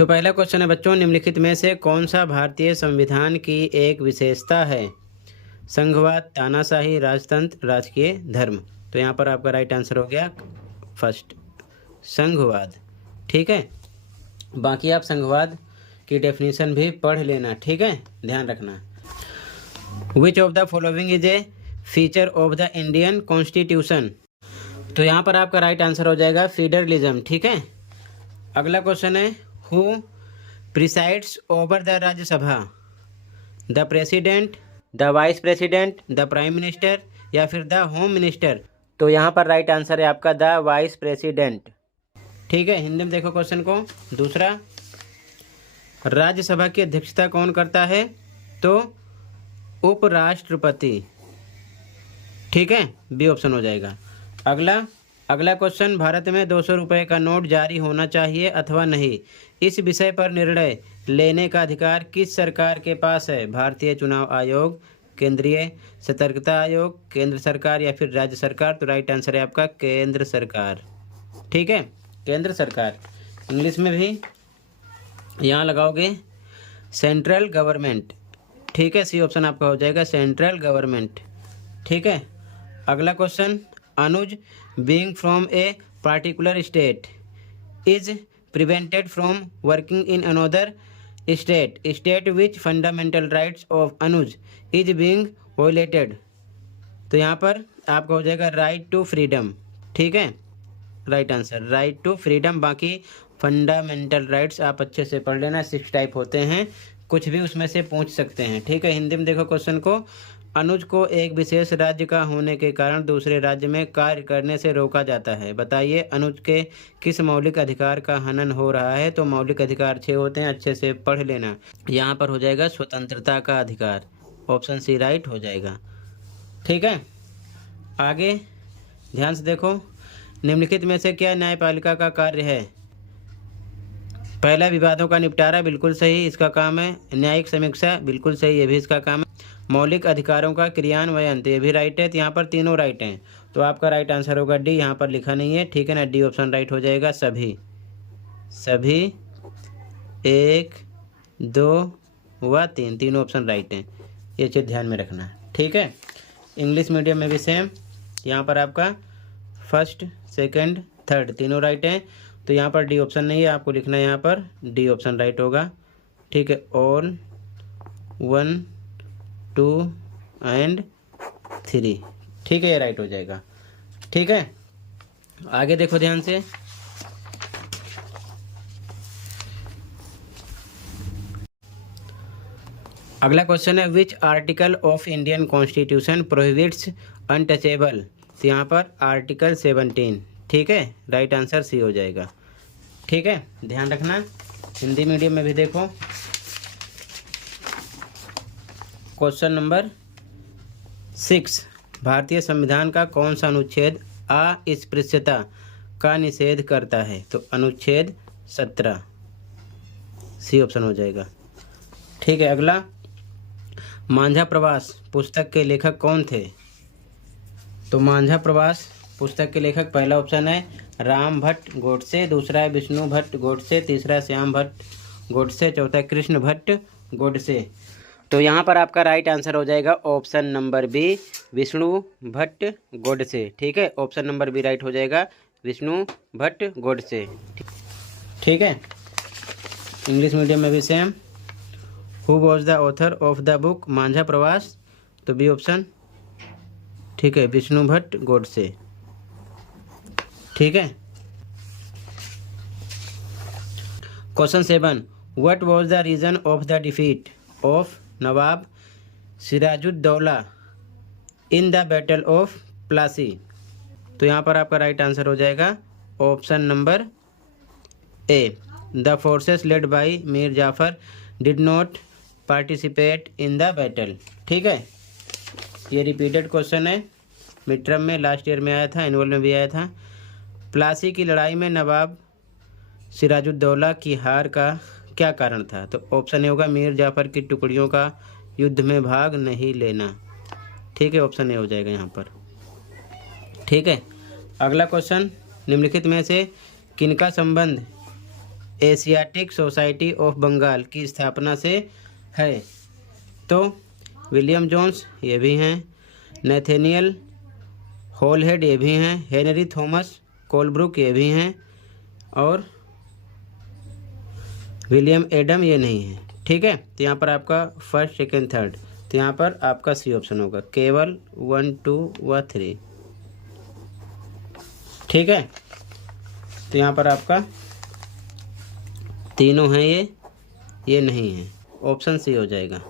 तो पहला क्वेश्चन है बच्चों, निम्नलिखित में से कौन सा भारतीय संविधान की एक विशेषता है? संघवाद, तानाशाही, राजतंत्र, राजकीय धर्म। तो यहाँ पर आपका राइट आंसर हो गया फर्स्ट, संघवाद। ठीक है, बाकी आप संघवाद की डेफिनेशन भी पढ़ लेना, ठीक है, ध्यान रखना। Which of the following is a feature of the Indian constitution? तो यहाँ पर आपका राइट आंसर हो जाएगा फेडरलिज्म। ठीक है, अगला क्वेश्चन है, who presides over the Rajya Sabha? The president, the vice president, the prime minister या फिर द होम मिनिस्टर? तो यहाँ पर राइट आंसर है आपका द वाइस प्रेसिडेंट। ठीक है, हिंदी में देखो क्वेश्चन को। दूसरा, राज्यसभा की अध्यक्षता कौन करता है? तो उपराष्ट्रपति। ठीक है, बी ऑप्शन हो जाएगा। अगला क्वेश्चन, भारत में 200 रुपये का नोट जारी होना चाहिए अथवा नहीं, इस विषय पर निर्णय लेने का अधिकार किस सरकार के पास है? भारतीय चुनाव आयोग, केंद्रीय सतर्कता आयोग, केंद्र सरकार या फिर राज्य सरकार? तो राइट आंसर है आपका केंद्र सरकार। ठीक है, केंद्र सरकार। इंग्लिश में भी यहाँ लगाओगे सेंट्रल गवर्नमेंट। ठीक है, सी ऑप्शन आपका हो जाएगा सेंट्रल गवर्नमेंट। ठीक है, अगला question, Anuj being from a particular state is prevented from working in another state which fundamental rights of Anuj is being violated? तो यहाँ पर आपका हो जाएगा राइट टू फ्रीडम। ठीक है, right answer right to freedom. बाकी फंडामेंटल राइट्स आप अच्छे से पढ़ लेना, 6 टाइप होते हैं, कुछ भी उसमें से पूछ सकते हैं। ठीक है, हिंदी में देखो क्वेश्चन को, अनुज को एक विशेष राज्य का होने के कारण दूसरे राज्य में कार्य करने से रोका जाता है, बताइए अनुज के किस मौलिक अधिकार का हनन हो रहा है? तो मौलिक अधिकार 6 होते हैं, अच्छे से पढ़ लेना। यहाँ पर हो जाएगा स्वतंत्रता का अधिकार, ऑप्शन सी राइट हो जाएगा। ठीक है, आगे ध्यान से देखो, निम्नलिखित में से क्या न्यायपालिका का कार्य है? पहला, विवादों का निपटारा, बिल्कुल सही, इसका काम है। न्यायिक समीक्षा, बिल्कुल सही, ये भी इसका काम है। मौलिक अधिकारों का क्रियान्वयन, तो ये भी राइट है। तो यहाँ पर तीनों राइट हैं, तो आपका राइट आंसर होगा डी, यहाँ पर लिखा नहीं है। ठीक है ना, डी ऑप्शन राइट हो जाएगा। सभी 1, 2 व 3, तीनों ऑप्शन राइट हैं, ये चीज़ ध्यान में रखना है। ठीक है, इंग्लिश मीडियम में भी सेम, यहाँ पर आपका फर्स्ट, सेकंड, थर्ड तीनों राइट हैं, तो यहाँ पर डी ऑप्शन नहीं है, आपको लिखना है यहाँ पर डी ऑप्शन राइट होगा। ठीक है, ऑल, 1, 2 एंड 3। ठीक है, ये राइट हो जाएगा। ठीक है, आगे देखो ध्यान से, अगला क्वेश्चन है, which article of Indian constitution prohibits untouchable? तो यहाँ पर आर्टिकल 17। ठीक है, राइट आंसर सी हो जाएगा। ठीक है, ध्यान रखना। हिंदी मीडियम में भी देखो, क्वेश्चन नंबर 6, भारतीय संविधान का कौन सा अनुच्छेद अस्पृश्यता का निषेध करता है? तो अनुच्छेद 17, सी ऑप्शन हो जाएगा। ठीक है, अगला, मांझा प्रवास पुस्तक के लेखक कौन थे? तो मांझा प्रवास पुस्तक के लेखक पहला ऑप्शन है राम भट्ट गोडसे, दूसरा है विष्णु भट्ट गोडसे, तीसरा है श्याम भट्ट गोडसे, चौथा है कृष्ण भट्ट गोडसे। तो यहाँ पर आपका राइट आंसर हो जाएगा option number B, Vishnu Bhatt Godse. ठीक है, ऑप्शन नंबर बी राइट हो जाएगा, विष्णु भट्ट गोडसे। ठीक है, इंग्लिश मीडियम में भी same, who was the author of the book Majha Pravas? तो बी ऑप्शन। ठीक है, विष्णु भट्ट गोडसे। ठीक है, question 7, what was the reason of the defeat of Nawab Siraj-ud-Daulah in the battle of Plassey? तो यहाँ पर आपका राइट आंसर हो जाएगा option number A, the forces led by Mir Jafar did not participate in the battle. ठीक है, ये रिपीटेड क्वेश्चन है, मिड टर्म में लास्ट ईयर में आया था, एनुअल में भी आया था। प्लासी की लड़ाई में नवाब सिराजुद्दौला की हार का क्या कारण था? तो ऑप्शन ए होगा मीर जाफर की टुकड़ियों का युद्ध में भाग नहीं लेना। ठीक है, ऑप्शन ए हो जाएगा यहाँ पर। ठीक है, अगला क्वेश्चन, निम्नलिखित में से किनका संबंध एशियाटिक सोसाइटी ऑफ बंगाल की स्थापना से है? तो विलियम जोन्स ये भी हैं, नेथेनियल हॉलहेड ये भी हैं, हेनरी थॉमस कोलब्रुक ये भी हैं, और विलियम एडम ये नहीं है। ठीक है, तो यहाँ पर आपका फर्स्ट सेकेंड थर्ड, तो यहाँ पर आपका सी ऑप्शन होगा, केवल 1 2 व 3। ठीक है, तो यहाँ पर आपका तीनों हैं, ये नहीं है, ऑप्शन सी हो जाएगा।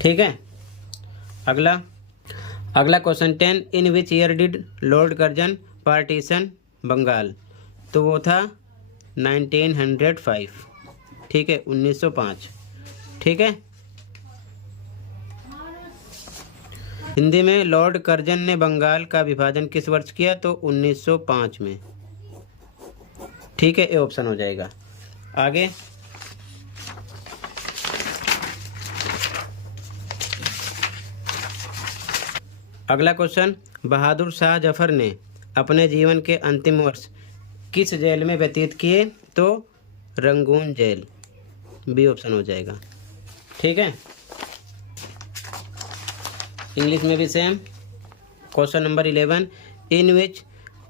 ठीक है, अगला question 10, in which year did Lord Curzon partition Bengal? तो वो था 1905। ठीक है, 1905। ठीक है, हिंदी में लॉर्ड कर्जन ने बंगाल का विभाजन किस वर्ष किया? तो 1905 में। ठीक है, ये ऑप्शन हो जाएगा। आगे अगला क्वेश्चन, बहादुर शाह जफर ने अपने जीवन के अंतिम वर्ष किस जेल में व्यतीत किए? तो रंगून जेल, बी ऑप्शन हो जाएगा। ठीक है, इंग्लिश में भी सेम। Question number 11, in which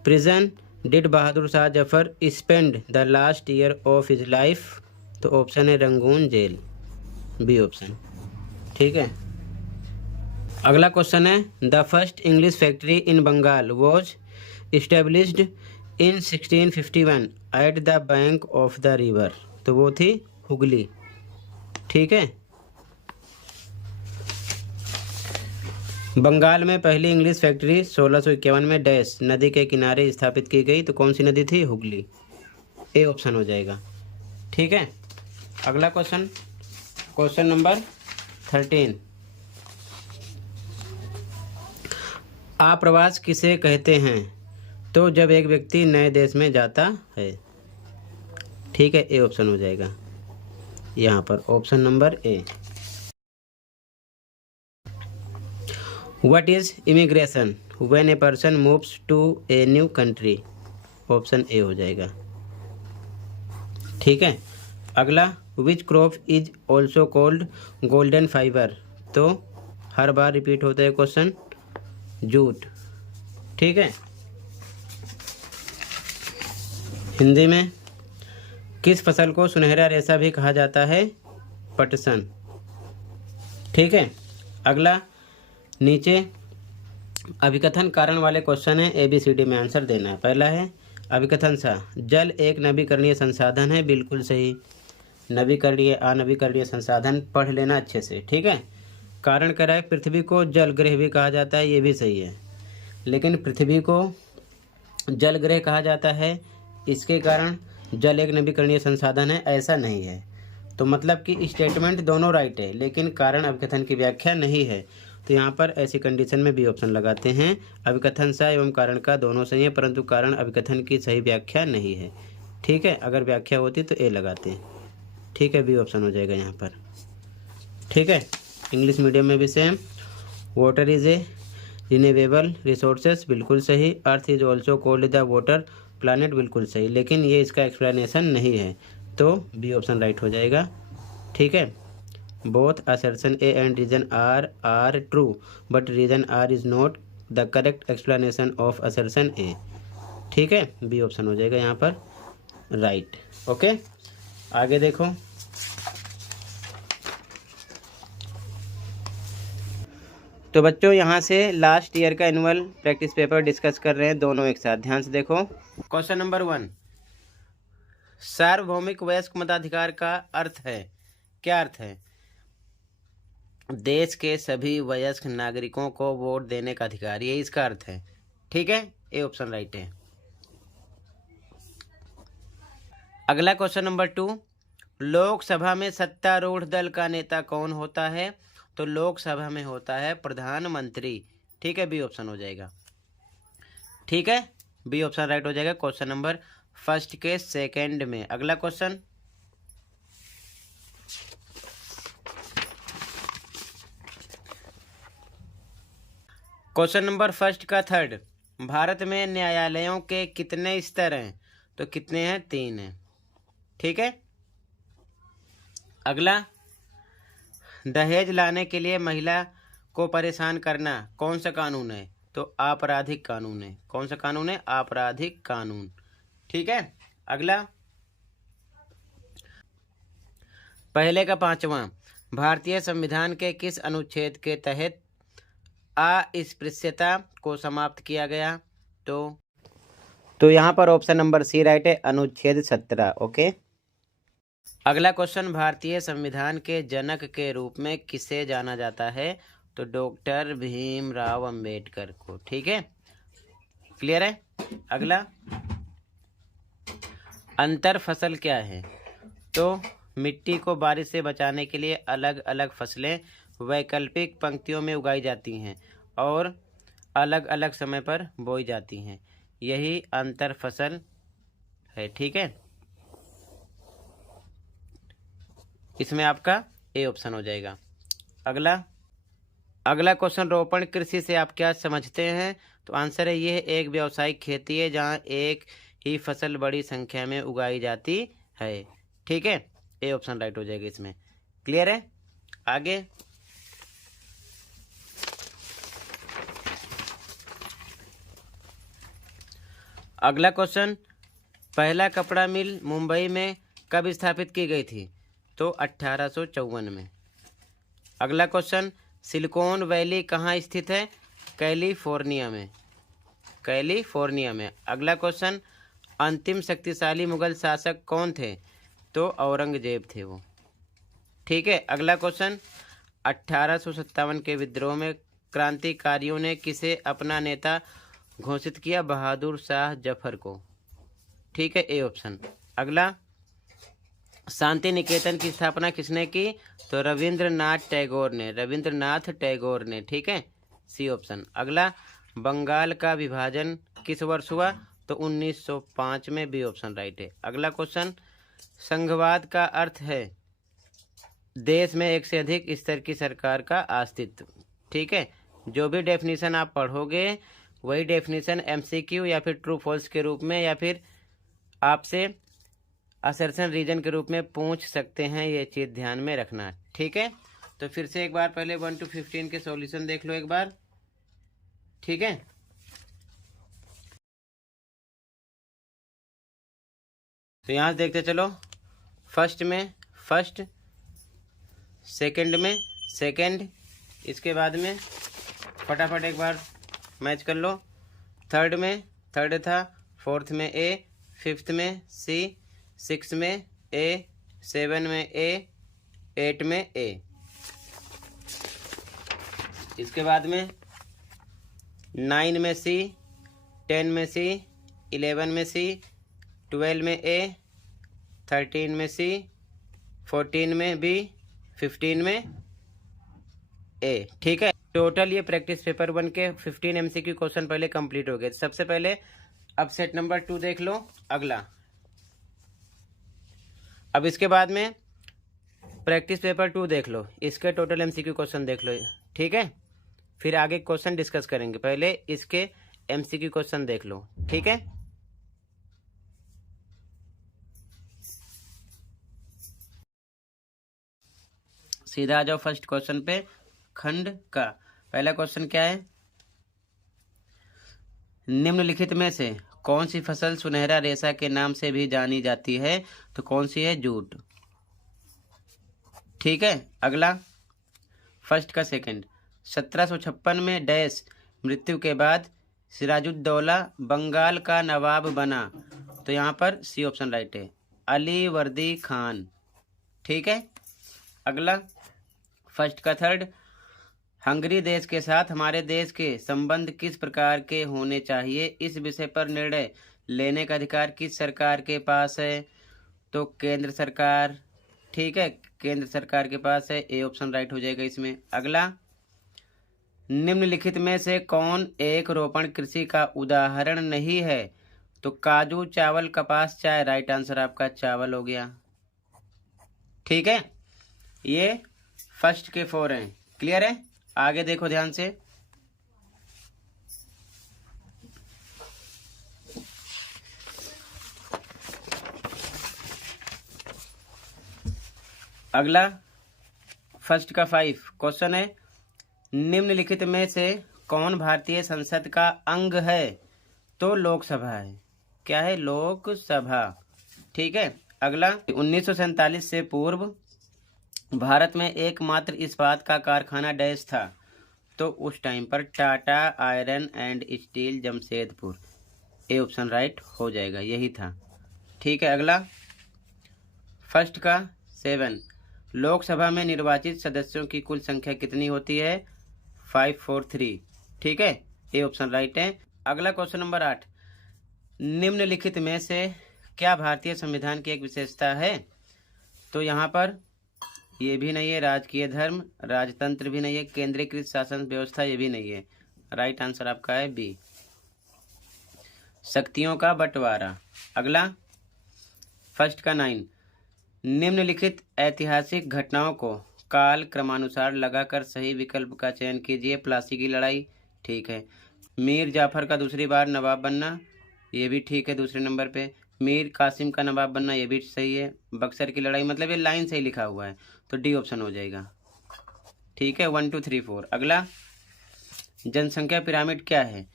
prison did Bahadur Shah Zafar spend the last year of his life? तो ऑप्शन है रंगून जेल, बी ऑप्शन। ठीक है, अगला क्वेश्चन है, the first English factory in Bengal was established in 1651 at the bank of the river? तो वो थी हुगली। ठीक है, बंगाल में पहली इंग्लिश फैक्ट्री 1651 में डैश नदी के किनारे स्थापित की गई? तो कौन सी नदी थी? हुगली, ए ऑप्शन हो जाएगा। ठीक है, अगला क्वेश्चन, क्वेश्चन नंबर 13, आप्रवास किसे कहते हैं? तो जब एक व्यक्ति नए देश में जाता है। ठीक है, ए ऑप्शन हो जाएगा यहाँ पर, option number A. What is immigration when a person moves to a new country? Option A हो जाएगा। ठीक है, अगला, which crop is also called golden fibre? तो हर बार रिपीट होता है क्वेश्चन, जूट। ठीक है, हिंदी में किस फसल को सुनहरा रेशा भी कहा जाता है? पटसन। ठीक है, अगला, नीचे अभिकथन कारण वाले क्वेश्चन है, ABCD में आंसर देना है। पहला है अभिकथन सा, जल एक नवीकरणीय संसाधन है, बिल्कुल सही। नवीकरणीय अनवीकरणीय संसाधन पढ़ लेना अच्छे से। ठीक है, कारण कह रहा है पृथ्वी को जल ग्रह भी कहा जाता है, ये भी सही है, लेकिन पृथ्वी को जल ग्रह कहा जाता है, इसके कारण जल एक नवीकरणीय संसाधन है, ऐसा नहीं है। तो मतलब कि स्टेटमेंट दोनों राइट है, लेकिन कारण अभिकथन की व्याख्या नहीं है। तो यहाँ पर ऐसी कंडीशन में बी ऑप्शन लगाते हैं। अभिकथन सा एवं कारण का दोनों सही है, परंतु कारण अभिकथन की सही व्याख्या नहीं है। ठीक है, अगर व्याख्या होती तो ए लगाते हैं। ठीक है, बी ऑप्शन हो जाएगा यहाँ पर। ठीक है, इंग्लिश मीडियम में भी same, water is a renewable resources, बिल्कुल सही। Earth is also called the water planet, बिल्कुल सही, लेकिन ये इसका एक्सप्लेनेशन नहीं है, तो बी ऑप्शन राइट हो जाएगा। ठीक है, both assertion A and reason R are true, but reason R is not the correct explanation of assertion A। ठीक है, बी ऑप्शन हो जाएगा यहाँ पर राइट। ओके, आगे देखो, तो बच्चों यहाँ से लास्ट ईयर का एनुअल प्रैक्टिस पेपर डिस्कस कर रहे हैं दोनों एक साथ, ध्यान से देखो। क्वेश्चन नंबर 1, सार्वभौमिक वयस्क मताधिकार का अर्थ है, क्या अर्थ है? देश के सभी वयस्क नागरिकों को वोट देने का अधिकार, ये इसका अर्थ है। ठीक है, ए ऑप्शन राइट है। अगला क्वेश्चन नंबर 2, लोकसभा में सत्तारूढ़ दल का नेता कौन होता है? तो लोकसभा में होता है प्रधानमंत्री। ठीक है, बी ऑप्शन हो जाएगा। ठीक है, बी ऑप्शन राइट हो जाएगा क्वेश्चन नंबर फर्स्ट के सेकंड में। अगला क्वेश्चन, क्वेश्चन नंबर फर्स्ट का थर्ड, भारत में न्यायालयों के कितने स्तर हैं? तो कितने हैं? 3 हैं। ठीक है। अगला, दहेज लाने के लिए महिला को परेशान करना कौन सा कानून है? तो आपराधिक कानून है। कौन सा कानून है? आपराधिक कानून। ठीक है। अगला, पहले का पांचवा, भारतीय संविधान के किस अनुच्छेद के तहत अस्पृश्यता को समाप्त किया गया? तो यहाँ पर ऑप्शन नंबर सी राइट है, अनुच्छेद 17। ओके। अगला क्वेश्चन, भारतीय संविधान के जनक के रूप में किसे जाना जाता है? तो डॉक्टर भीमराव अंबेडकर को। ठीक है, क्लियर है। अगला, अंतर फसल क्या है? तो मिट्टी को बारिश से बचाने के लिए अलग अलग फसलें वैकल्पिक पंक्तियों में उगाई जाती हैं और अलग अलग समय पर बोई जाती हैं, यही अंतर फसल है। ठीक है, इसमें आपका ए ऑप्शन हो जाएगा। अगला क्वेश्चन, रोपण कृषि से आप क्या समझते हैं? तो आंसर है, यह एक व्यावसायिक खेती है जहां एक ही फसल बड़ी संख्या में उगाई जाती है। ठीक है, ए ऑप्शन राइट हो जाएगा इसमें। क्लियर है। आगे, अगला क्वेश्चन, पहला कपड़ा मिल मुंबई में कब स्थापित की गई थी? तो 1854 में। अगला क्वेश्चन, सिलिकॉन वैली कहाँ स्थित है? कैलिफोर्निया में। कैलिफोर्निया में। अगला क्वेश्चन, अंतिम शक्तिशाली मुगल शासक कौन थे? तो औरंगजेब थे वो। ठीक है। अगला क्वेश्चन, 1857 के विद्रोह में क्रांतिकारियों ने किसे अपना नेता घोषित किया? बहादुर शाह जफर को। ठीक है, ए ऑप्शन। अगला, शांति निकेतन की स्थापना किसने की? तो रविंद्रनाथ टैगोर ने। रविंद्रनाथ टैगोर ने। ठीक है, सी ऑप्शन। अगला, बंगाल का विभाजन किस वर्ष हुआ? तो 1905 में, बी ऑप्शन राइट है। अगला क्वेश्चन, संघवाद का अर्थ है देश में एक से अधिक स्तर की सरकार का अस्तित्व। ठीक है, जो भी डेफिनेशन आप पढ़ोगे वही डेफिनेशन एमसीक्यू या फिर ट्रू फॉल्स के रूप में या फिर आपसे असर्शन रीजन के रूप में पूछ सकते हैं, ये चीज़ ध्यान में रखना। ठीक है, तो फिर से एक बार पहले 1 to 15 के सॉल्यूशन देख लो एक बार। ठीक है, तो यहाँ देखते चलो, फर्स्ट में फर्स्ट, सेकंड में सेकंड, इसके बाद में फटाफट एक बार मैच कर लो। थर्ड में थर्ड था, फोर्थ में ए, फिफ्थ में सी, सिक्स में ए, सेवन में ए, एट में ए, इसके बाद में 9 में सी, 10 में सी, 11 में सी, 12 में ए, 13 में सी, 14 में बी, 15 में ए। ठीक है, टोटल ये प्रैक्टिस पेपर 1 के 15 एमसीक्यू क्वेश्चन पहले कंप्लीट हो गए। सबसे पहले अब सेट नंबर 2 देख लो। अगला, अब इसके बाद में प्रैक्टिस पेपर 2 देख लो, इसके टोटल एमसीक्यू क्वेश्चन देख लो। ठीक है, फिर आगे क्वेश्चन डिस्कस करेंगे, पहले इसके एमसीक्यू क्वेश्चन देख लो। ठीक है, सीधा आ जाओ फर्स्ट क्वेश्चन पे। खंड का पहला क्वेश्चन क्या है? निम्नलिखित में से कौन सी फसल सुनहरा रेशा के नाम से भी जानी जाती है? तो कौन सी है? जूट। ठीक है, अगला, फर्स्ट का सेकंड, 1756 में डैश मृत्यु के बाद सिराजुद्दौला बंगाल का नवाब बना। तो यहाँ पर सी ऑप्शन राइट है, अली वर्दी खान। ठीक है, अगला, फर्स्ट का थर्ड, हंगरी देश के साथ हमारे देश के संबंध किस प्रकार के होने चाहिए, इस विषय पर निर्णय लेने का अधिकार किस सरकार के पास है? तो केंद्र सरकार। ठीक है, केंद्र सरकार के पास है, ए ऑप्शन राइट हो जाएगा इसमें। अगला, निम्नलिखित में से कौन एक रोपण कृषि का उदाहरण नहीं है? तो काजू, चावल, कपास, चाय। राइट आंसर आपका चावल हो गया। ठीक है, ये फर्स्ट के 4 हैं। क्लियर है, आगे देखो ध्यान से। अगला फर्स्ट का 5 क्वेश्चन है, निम्नलिखित में से कौन भारतीय संसद का अंग है? तो लोकसभा है। क्या है? लोकसभा। ठीक है। अगला, 1947 से पूर्व भारत में एकमात्र इस्पात का कारखाना डैश था? तो उस टाइम पर Tata iron and steel Jamshedpur. A option right हो जाएगा, यही था। ठीक है। अगला फर्स्ट का 7, लोकसभा में निर्वाचित सदस्यों की कुल संख्या कितनी होती है? 543। ठीक है, ए ऑप्शन राइट है। अगला क्वेश्चन नंबर 8, निम्नलिखित में से क्या भारतीय संविधान की एक विशेषता है? तो यहाँ पर ये भी नहीं है, राजकीय धर्म, राजतंत्र भी नहीं है, केंद्रीकृत शासन व्यवस्था ये भी नहीं है। राइट आंसर आपका है बी, शक्तियों का बंटवारा। अगला फर्स्ट का 9, निम्नलिखित ऐतिहासिक घटनाओं को काल क्रमानुसार लगाकर सही विकल्प का चयन कीजिए। प्लासी की लड़ाई, ठीक है। मीर जाफर का दूसरी बार नवाब बनना, ये भी ठीक है दूसरे नंबर पे। मीर कासिम का नवाब बनना, ये भी सही है। बक्सर की लड़ाई, मतलब ये लाइन सही लिखा हुआ है, तो डी ऑप्शन हो जाएगा। ठीक है, 1 2 3 4। अगला, जनसंख्या पिरामिड क्या है?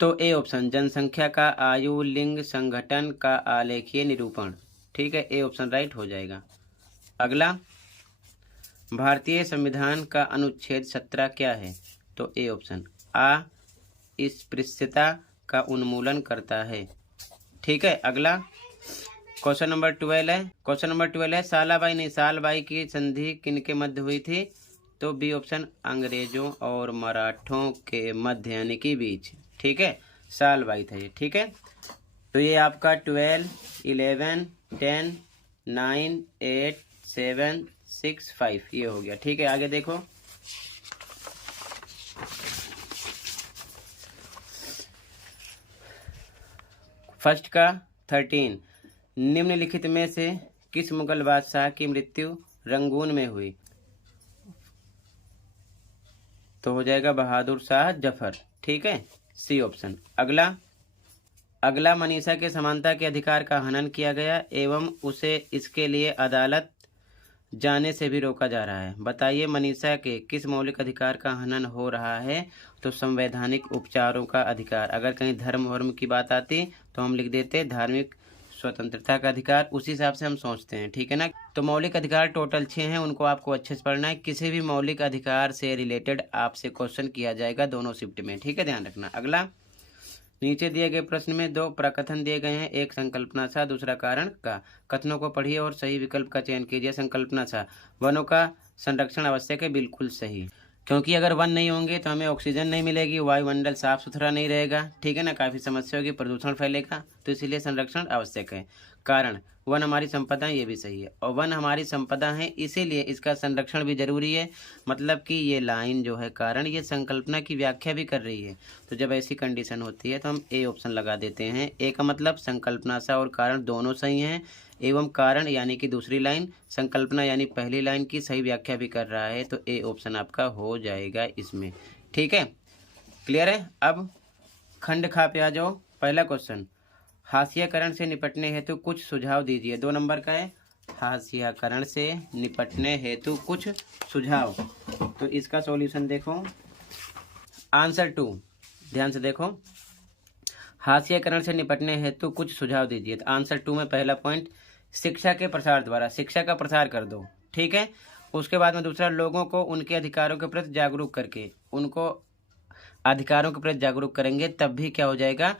तो ए ऑप्शन, जनसंख्या का आयु लिंग संगठन का आलेखीय निरूपण। ठीक है, ए ऑप्शन राइट हो जाएगा। अगला, भारतीय संविधान का अनुच्छेद 17 क्या है? तो ए ऑप्शन, अस्पृश्यता का उन्मूलन करता है। ठीक है। अगला क्वेश्चन नंबर 12 है। क्वेश्चन नंबर 12 है, सालाबाई नहीं सालबाई की संधि किनके मध्य हुई थी? तो बी ऑप्शन, अंग्रेजों और मराठों के मध्य यानी कि बीच। ठीक है, सालबाई था ये। ठीक है, तो ये आपका 12, 11, 10, 9, 8, 7, 6, 5 ये हो गया। ठीक है, आगे देखो। फर्स्ट का 13, निम्नलिखित में से किस मुगल बादशाह की मृत्यु रंगून में हुई? तो हो जाएगा बहादुर शाह जफर। ठीक है, सी ऑप्शन। अगला मनीषा के समानता के अधिकार का हनन किया गया एवं उसे इसके लिए अदालत जाने से भी रोका जा रहा है। बताइए मनीषा के किस मौलिक अधिकार का हनन हो रहा है? तो संवैधानिक उपचारों का अधिकार। अगर कहीं धर्म वर्म की बात आती तो हम लिख देते धार्मिक स्वतंत्रता का अधिकार, उसी हिसाब से हम सोचते हैं। ठीक है ना। तो मौलिक अधिकार टोटल 6 हैं, उनको आपको अच्छे से पढ़ना है। किसी भी मौलिक अधिकार से रिलेटेड आपसे क्वेश्चन किया जाएगा दोनों शिफ्ट में। ठीक है, ध्यान रखना। अगला, नीचे दिए गए प्रश्न में 2 प्रकथन दिए गए हैं, एक संकल्पना सा, दूसरा कारण का। कथनों को पढ़िए और सही विकल्प का चयन कीजिए। संकल्पना सा, वनों का संरक्षण आवश्यक है, बिल्कुल सही, क्योंकि अगर वन नहीं होंगे तो हमें ऑक्सीजन नहीं मिलेगी, वायुमंडल साफ सुथरा नहीं रहेगा। ठीक है ना, काफ़ी समस्या होगी, प्रदूषण फैलेगा, तो इसीलिए संरक्षण आवश्यक है। कारण, वन हमारी संपदा है, ये भी सही है, और वन हमारी संपदा है इसीलिए इसका संरक्षण भी जरूरी है। मतलब कि ये लाइन जो है कारण, ये संकल्पना की व्याख्या भी कर रही है। तो जब ऐसी कंडीशन होती है तो हम ए ऑप्शन लगा देते हैं। ए का मतलब संकल्पना सा और कारण दोनों सही हैं, एवं कारण यानी कि दूसरी लाइन, संकल्पना यानी पहली लाइन की सही व्याख्या भी कर रहा है, तो ए ऑप्शन आपका हो जाएगा इसमें। ठीक है, क्लियर है। अब खंड खा पे आ जाओ। पहला क्वेश्चन, हाशियाकरण से निपटने हेतु कुछ सुझाव दीजिए। 2 नंबर का है, हाशियाकरण से निपटने हेतु कुछ सुझाव। तो इसका सॉल्यूशन देखो, आंसर 2, ध्यान से देखो। हाशियाकरण से निपटने हेतु कुछ सुझाव दीजिए। तो आंसर 2 में पहला पॉइंट, शिक्षा के प्रसार द्वारा, शिक्षा का प्रसार कर दो। ठीक है, उसके बाद में दूसरा, लोगों को उनके अधिकारों के प्रति जागरूक करके, उनको अधिकारों के प्रति जागरूक करेंगे तब भी क्या हो जाएगा,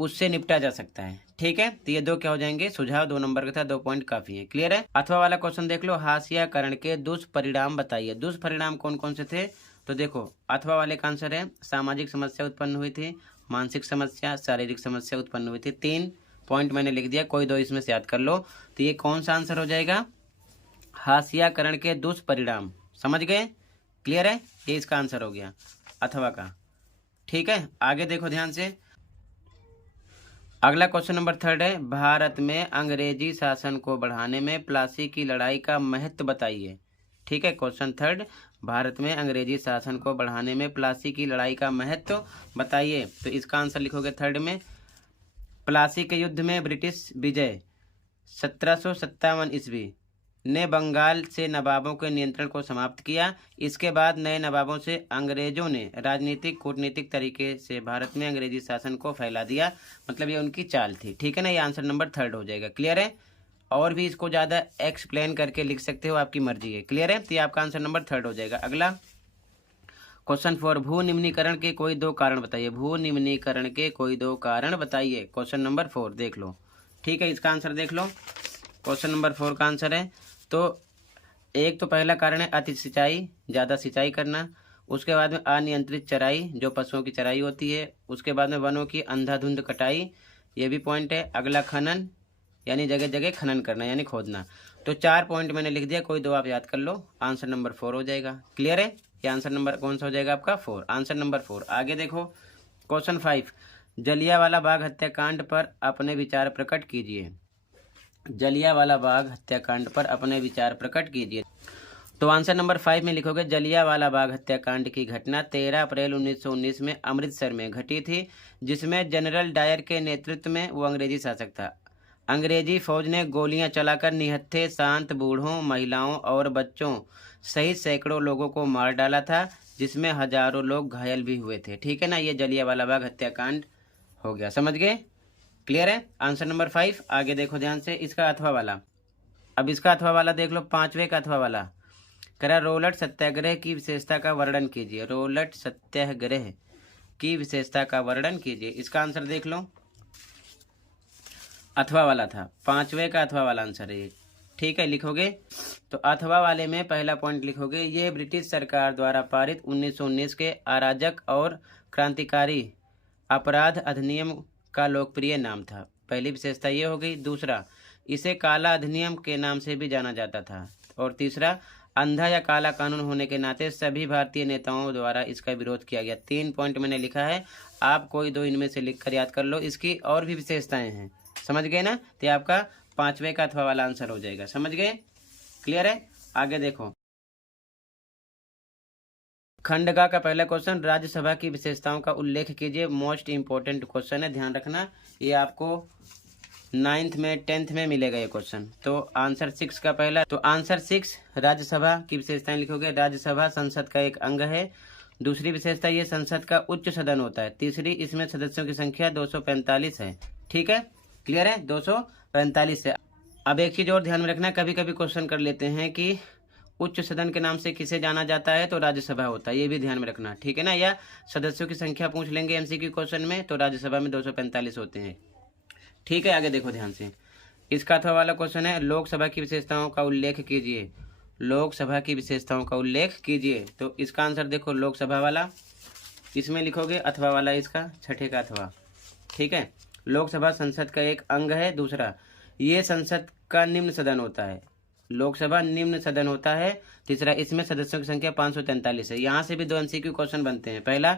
उससे निपटा जा सकता है। ठीक है, तो ये 2 क्या हो जाएंगे, सुझाव। 2 नंबर का था, 2 पॉइंट काफी है। क्लियर है। अथवा वाला क्वेश्चन देख लो, हाशियाकरण के दुष्परिणाम बताइए। दुष्परिणाम कौन कौन से थे? तो देखो, अथवा वाले का आंसर है, सामाजिक समस्या उत्पन्न हुई थी, मानसिक समस्या, शारीरिक समस्या उत्पन्न हुई थी। 3 पॉइंट मैंने लिख दिया, कोई 2 इसमें से याद कर लो। तो ये कौन सा आंसर हो जाएगा, हाशियाकरण के दुष्परिणाम। समझ गए? क्लियर है, ये इसका आंसर हो गया अथवा का। ठीक है, आगे देखो ध्यान से। अगला क्वेश्चन नंबर 3 है, भारत में अंग्रेजी शासन को बढ़ाने में प्लासी की लड़ाई का महत्व बताइए। ठीक है, क्वेश्चन 3, भारत में अंग्रेजी शासन को बढ़ाने में प्लासी की लड़ाई का महत्व बताइए। तो इसका आंसर लिखोगे 3 में, प्लासी के युद्ध में ब्रिटिश विजय 1757 ईस्वी, ने बंगाल से नवाबों के नियंत्रण को समाप्त किया। इसके बाद नए नवाबों से अंग्रेजों ने राजनीतिक कूटनीतिक तरीके से भारत में अंग्रेजी शासन को फैला दिया। मतलब ये उनकी चाल थी। ठीक है ना, ये आंसर नंबर 3 हो जाएगा। क्लियर है? और भी इसको ज़्यादा एक्सप्लेन करके लिख सकते हो, आपकी मर्जी है। क्लियर है? तो ये आपका आंसर नंबर 3 हो जाएगा। अगला क्वेश्चन 4, भू निम्नीकरण के कोई 2 कारण बताइए। भू निम्नीकरण के कोई 2 कारण बताइए। क्वेश्चन नंबर 4 देख लो। ठीक है, इसका आंसर देख लो। क्वेश्चन नंबर 4 का आंसर है, तो एक तो पहला कारण है अति सिंचाई, ज़्यादा सिंचाई करना। उसके बाद में अनियंत्रित चराई, जो पशुओं की चराई होती है। उसके बाद में वनों की अंधाधुंध कटाई, ये भी पॉइंट है। अगला खनन, यानी जगह जगह खनन करना यानी खोदना। तो 4 पॉइंट मैंने लिख दिया, कोई 2 आप याद कर लो। आंसर नंबर 4 हो जाएगा। क्लियर है? ये आंसर नंबर कौन सा हो जाएगा आपका? 4। Answer number 4। आगे देखो क्वेश्चन 5, जलियांवाला बाग हत्याकांड पर अपने विचार प्रकट कीजिए। जलियांवाला बाग हत्याकांड पर अपने विचार प्रकट कीजिए। तो आंसर नंबर 5 में लिखोगे, जलियांवाला बाग हत्याकांड की घटना 13 अप्रैल 1919 में अमृतसर में घटी थी, जिसमें जनरल डायर के नेतृत्व में वो अंग्रेजी शासक था। अंग्रेजी फौज ने गोलियां चलाकर निहत्थे शांत बूढ़ों, महिलाओं और बच्चों सहित सैकड़ों लोगों को मार डाला था, जिसमें हजारों लोग घायल भी हुए थे। ठीक है ना, ये जलियांवाला बाग हत्याकांड हो गया। समझ गए? क्लियर है? Answer number 5। आगे देखो ध्यान से, इसका अथवा वाला। अब इसका अथवा वाला देख लो, 5वें का अथवा वाला। कह रहा रोलट सत्याग्रह की विशेषता का वर्णन कीजिए। रोलट सत्याग्रह की विशेषता का वर्णन कीजिए। इसका आंसर देख लो, अथवा वाला था, 5वें का अथवा वाला आंसर है ये। ठीक है, लिखोगे तो अथवा वाले में पहला पॉइंट लिखोगे, ये ब्रिटिश सरकार द्वारा पारित 1919 के अराजक और क्रांतिकारी अपराध अधिनियम का लोकप्रिय नाम था। पहली विशेषता ये हो गई। दूसरा, इसे काला अधिनियम के नाम से भी जाना जाता था। और तीसरा, अंधा या काला कानून होने के नाते सभी भारतीय नेताओं द्वारा इसका विरोध किया गया। 3 पॉइंट मैंने लिखा है, आप कोई 2 इनमें से लिख कर याद कर लो। इसकी और भी विशेषताएं हैं। समझ गए ना? तो ये आपका 5वें का अथवा वाला आंसर हो जाएगा। समझ गए? क्लियर है? आगे देखो, खंडगा का पहला क्वेश्चन, राज्यसभा की विशेषताओं का उल्लेख कीजिए। मोस्ट इंपोर्टेंट क्वेश्चन है, ध्यान रखना। ये आपको 9th में 10th में मिलेगा ये क्वेश्चन। तो आंसर 6 का पहला, तो आंसर 6, राज्यसभा की विशेषताएं लिखोगे। राज्यसभा संसद का एक अंग है। दूसरी विशेषता, ये संसद का उच्च सदन होता है। तीसरी, इसमें सदस्यों की संख्या 245 है। ठीक है, क्लियर है? 245 है। अब एक चीज और ध्यान में रखना, कभी कभी क्वेश्चन कर लेते हैं कि उच्च सदन के नाम से किसे जाना जाता है, तो राज्यसभा होता है। ये भी ध्यान में रखना। ठीक है ना? या सदस्यों की संख्या पूछ लेंगे एमसीक्यू क्वेश्चन में, तो राज्यसभा में 245 होते हैं। ठीक है, आगे देखो ध्यान से। इसका अथवा वाला क्वेश्चन है, लोकसभा की विशेषताओं का उल्लेख कीजिए। लोकसभा की विशेषताओं का उल्लेख कीजिए। तो इसका आंसर देखो, लोकसभा वाला। इसमें लिखोगे अथवा वाला, इसका 6ठे का अथवा। ठीक है, लोकसभा संसद का एक अंग है। दूसरा, ये संसद का निम्न सदन होता है। लोकसभा निम्न सदन होता है। तीसरा, इसमें सदस्यों की संख्या 543 है। यहाँ से भी 2 एमसीक्यू क्वेश्चन बनते हैं। पहला,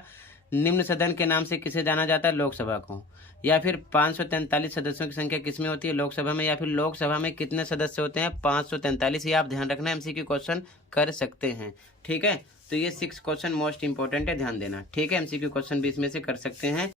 निम्न सदन के नाम से किसे जाना जाता है, लोकसभा को। या फिर 543 सदस्यों की संख्या किसमें होती है, लोकसभा में। या फिर लोकसभा में कितने सदस्य होते हैं, 543। ये आप ध्यान रखना, एमसीक्यू क्वेश्चन कर सकते हैं। ठीक है, तो ये 6 क्वेश्चन मोस्ट इंपोर्टेंट है, ध्यान देना। ठीक है, एमसीक्यू क्वेश्चन भी इसमें से कर सकते हैं।